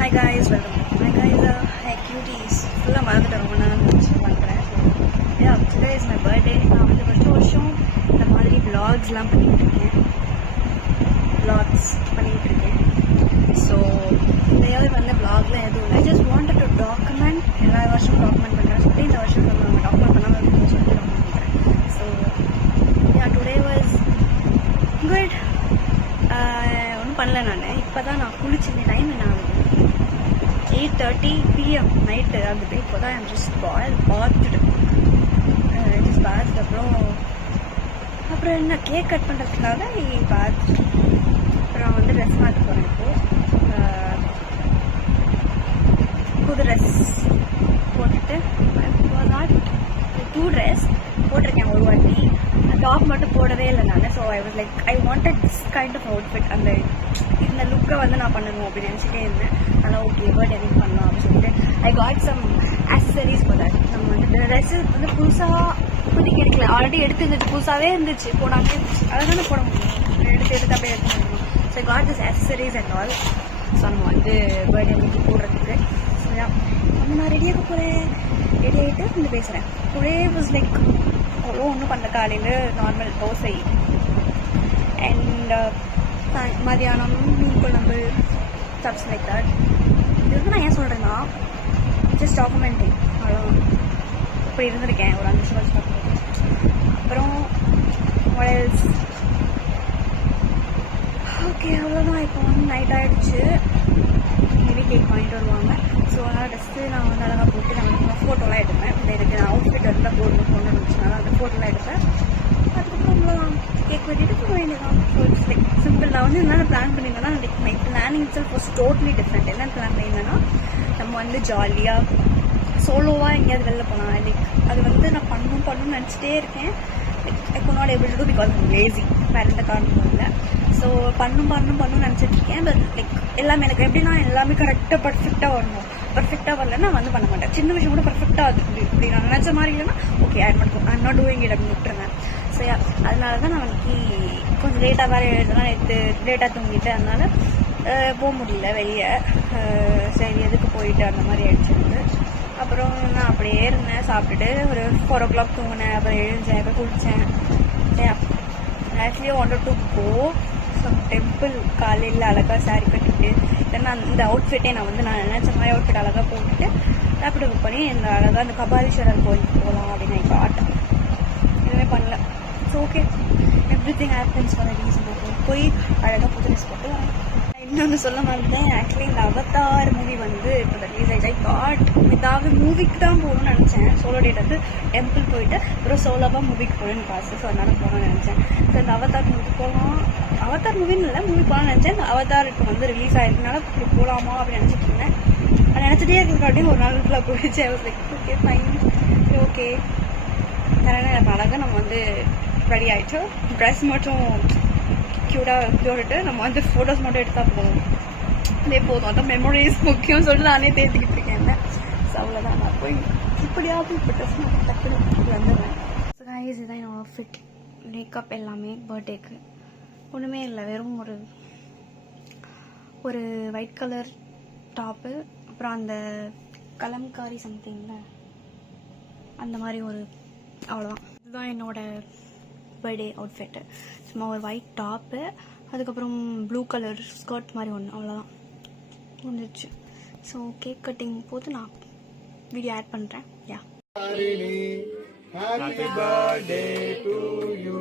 Hi guys, welcome. Hi guys, hey cuties. ஃபுல்லாக மறந்துட்டேன் ரொம்ப நாள் வச்சு பண்ணுறேன். Today is my birthday. நான் வந்து வருஷம் இந்த மாதிரி vlogsலாம் பண்ணிகிட்ருக்கேன். ஸோ இந்த இயர் வந்து vlogலாம் எதுவும் இல்லை. I just wanted to document. எல்லா வருஷமும் டாக்குமெண்ட் பண்ணுறேன் சொல்லிட்டு இந்த வருஷம் நம்ம டாக்குமெண்ட் பண்ணாமல் இருக்குன்னு சொல்லிட்டு டாக்குமெண்ட் பண்ணுறேன். So today was good. ஒன்றும் பண்ணல நான். இப்போ தான் நான் குளிச்சிருந்தேன். டைம் என்ன ஆகுது? 8:30 PM நைட்டு ஆகுது. இப்போ தான் ஜஸ்ட் பார்த்துட்டு அப்புறம் என்ன கேக் கட் பண்ணுறதுக்காக பார்த்துட்டு அப்புறம் வந்து ட்ரெஸ் மாற்ற போகிறேன். இப்போது புது ட்ரெஸ் போட்டுட்டு டூ ட்ரெஸ் போட்டிருக்கேன் ஒரு வாட்டி. டாப் மட்டும் போடவே இல்லை நான். So I was like I wanted this kind of outfit. அந்த இந்த லுக்கை வந்து நான் பண்ணணும் அப்படின்னு நினச்சிட்டே இருந்தேன். அதனால் ஓகே பர்த்டே எனக்கு பண்ணலாம் அப்படின்னு சொல்லிட்டு I got some accessories for that. நம்ம வந்து ட்ரெஸ்ஸு வந்து புதுசாக இப்போதைக்கு எடுக்கல. ஆல்ரெடி எடுத்து இருந்துச்சு, புதுசாகவே இருந்துச்சு, போடாமே இருந்துச்சு. அதை தானே போட முடியும், எடுத்து அப்படியே எடுத்து முடியும். So I got this accessories and all. So நம்ம வந்து பர்த்டே அன்னைக்கு போடுறதுக்கு வந்து நான் ரெடியாக போகிறேன். ரெடி ஆகிட்டு வந்து பேசுகிறேன். டுடே வாஸ் லைக் அவ்வளோ ஒன்றும் பண்ண. காலையில் நார்மல் தோசை அண்ட் மதியானம் மீன் குழம்பு ஸ்டப்ஸ் லைக் தட். இது வந்து நான் ஏன் சொல்கிறேன்னா ஜஸ்ட் டாக்குமெண்ட்ரி அவ்வளோ. இப்படி இருந்திருக்கேன் ஒரு 5 வருஷம் டாக்குமெண்ட்ரி. அப்புறம் மாடல்ஸ் ஓகே அவ்வளோதான். இப்போ வந்து நைட் ஆகிடுச்சு. ஹெவி கேக் வாங்கிட்டு வருவாங்க. ஸோ அதனால் ட்ரெஸ்ஸு நான் வந்து அழகாக போட்டு நான் வந்து ஃபோட்டோலாம் எடுப்பேன். இந்த எனக்கு நான் அவுட்ஃபிட் இருந்தால் போடணும்னு இருந்துச்சுனால அந்த ஃபோட்டோலாம் எடுப்பேன். அதுக்கப்புறம் அவ்வளோதான் கேக் வெட்டிட்டு போக வேண்டியதான். So it's like simple. நான் வந்து என்ன பிளான் பண்ணியிருந்தேன்னா like my planning it's was totally different. என்ன பிளான் பண்ணியிருந்தேன்னா நம்ம வந்து ஜாலியாக சோலோவாக எங்கேயாவது வெளில போகலாம். லைக் அது வந்து நான் பண்ணணும்னு நினச்சிட்டே இருக்கேன். Like I could not able to because lazy. வேறு எந்த காரணமும் இல்லை. ஸோ பண்ணணும்னு நினச்சிட்ருக்கேன். பட் லைக் எல்லாமே எனக்கு எப்படின்னா எல்லாமே கரெக்டாக பர்ஃபெக்டாக வரணும். பர்ஃபெக்டாக வரலன்னா நான் வந்து பண்ண மாட்டேன். சின்ன விஷயம் கூட பர்ஃபெக்டாக அது இப்படி நான் நினச்ச மாதிரி இல்லைன்னா okay I'm not doing it அப்படின்னு விட்டுருவேன். ஸோ அதனால தான் நான் வந்து கொஞ்சம் லேட்டாக வேறு எழுதுனா நேற்று லேட்டாக தூங்கிட்டு அதனால போக முடியல வெளியே. சரி எதுக்கு போயிட்டு அந்த மாதிரி ஆயிடுச்சு. அப்புறம் நான் அப்படியே இருந்தேன். சாப்பிட்டுட்டு ஒரு 4 o'clock தூங்கினேன். அப்புறம் எழுந்தேன். அப்புறம் குளித்தேன். Actually wanted to go some temple. காலையில் அழகாக சாரி கட்டிட்டு இல்லைன்னா அந்த அவுட்ஃபிட்டே நான் நினச்ச மாதிரி அவுட்ஃபிட் அழகாக போட்டுட்டு ரேப்பிட் புக் பண்ணி இந்த அழகாக அந்த கபாலீஸ்வரர் கோயிலுக்கு போகலாம் அப்படின்னு எனக்கு ஆட்டம். எதுவுமே பண்ணல. So okay every thing happens for reason. போய் அழகாக புது ட்ரெஸ் போட்டு இன்னொன்று சொல்ல மாட்டேன். ஆக்சுவலி இந்த அவதார் மூவி வந்து இப்போ ரிலீஸ் ஆகிடுச்சு. ஐ காட் ஏதாவது மூவிக்கு தான் போகணும்னு நினச்சேன். சோலோ டேட் வந்து டெம்பிள் போயிட்டு அப்புறம் சோலோவாக மூவிக்கு போகணுன்னு காசு. ஸோ அதனால் போகணும்னு நினச்சேன். ஸோ இந்த அவதார் மூவிக்கு போகலாம். அவதார் மூவின்னு இல்லை, மூவி போகலான்னு நினச்சேன். இந்த அவதாருக்கு வந்து ரிலீஸ் ஆகிருக்கனால போகலாமா அப்படின்னு நினச்சிட்டு இருந்தேன். அதை நினச்சிட்டே இருக்கிறக்காட்டியும் ஒரு நாள் ஃபுல்லாக போயிடுச்சு. ஐ was like okay fine okay அதனால் அழகாக நம்ம வந்து ரெடி ஆகிட்டு ட்ரெஸ் மட்டும் க்யூட்டாக போட்டுட்டு நம்ம வந்து ஃபோட்டோஸ் மட்டும் எடுத்தால் போதும். இதே போதும். அதான் மெமரிஸ் முக்கியம் சொல்லிட்டு நானே தேர்த்திக்கிட்டு இருக்கேன். ஸோ அவ்வளோதான். நான் போய் இப்படியாவது இப்போ ட்ரெஸ் மட்டும் டக்குனு வந்துடுவேன். ஸோ கைஸ் இதுதான் என் அவுட்ஃபிட். மேக்கப் எல்லாமே பர்த்டேக்கு ஒன்றுமே இல்லை. வெறும் ஒரு ஒயிட் கலர் டாப்பு, அப்புறம் அந்த கலம்காரி சம்திங்கில் அந்த மாதிரி ஒரு அவ்வளோதான். இதுதான் என்னோடய பர்த்டே அவுட்ஃபிட்டு. சும்மா ஒரு ஒயிட் டாப்பு, அதுக்கப்புறம் ப்ளூ கலர் ஸ்கர்ட் மாதிரி ஒன்று, அவ்வளோதான் முடிஞ்சிச்சு. ஸோ கேக் கட்டிங் போது நான் வீடியோ ஆட் பண்ணுறேன். யா Happy birthday to you.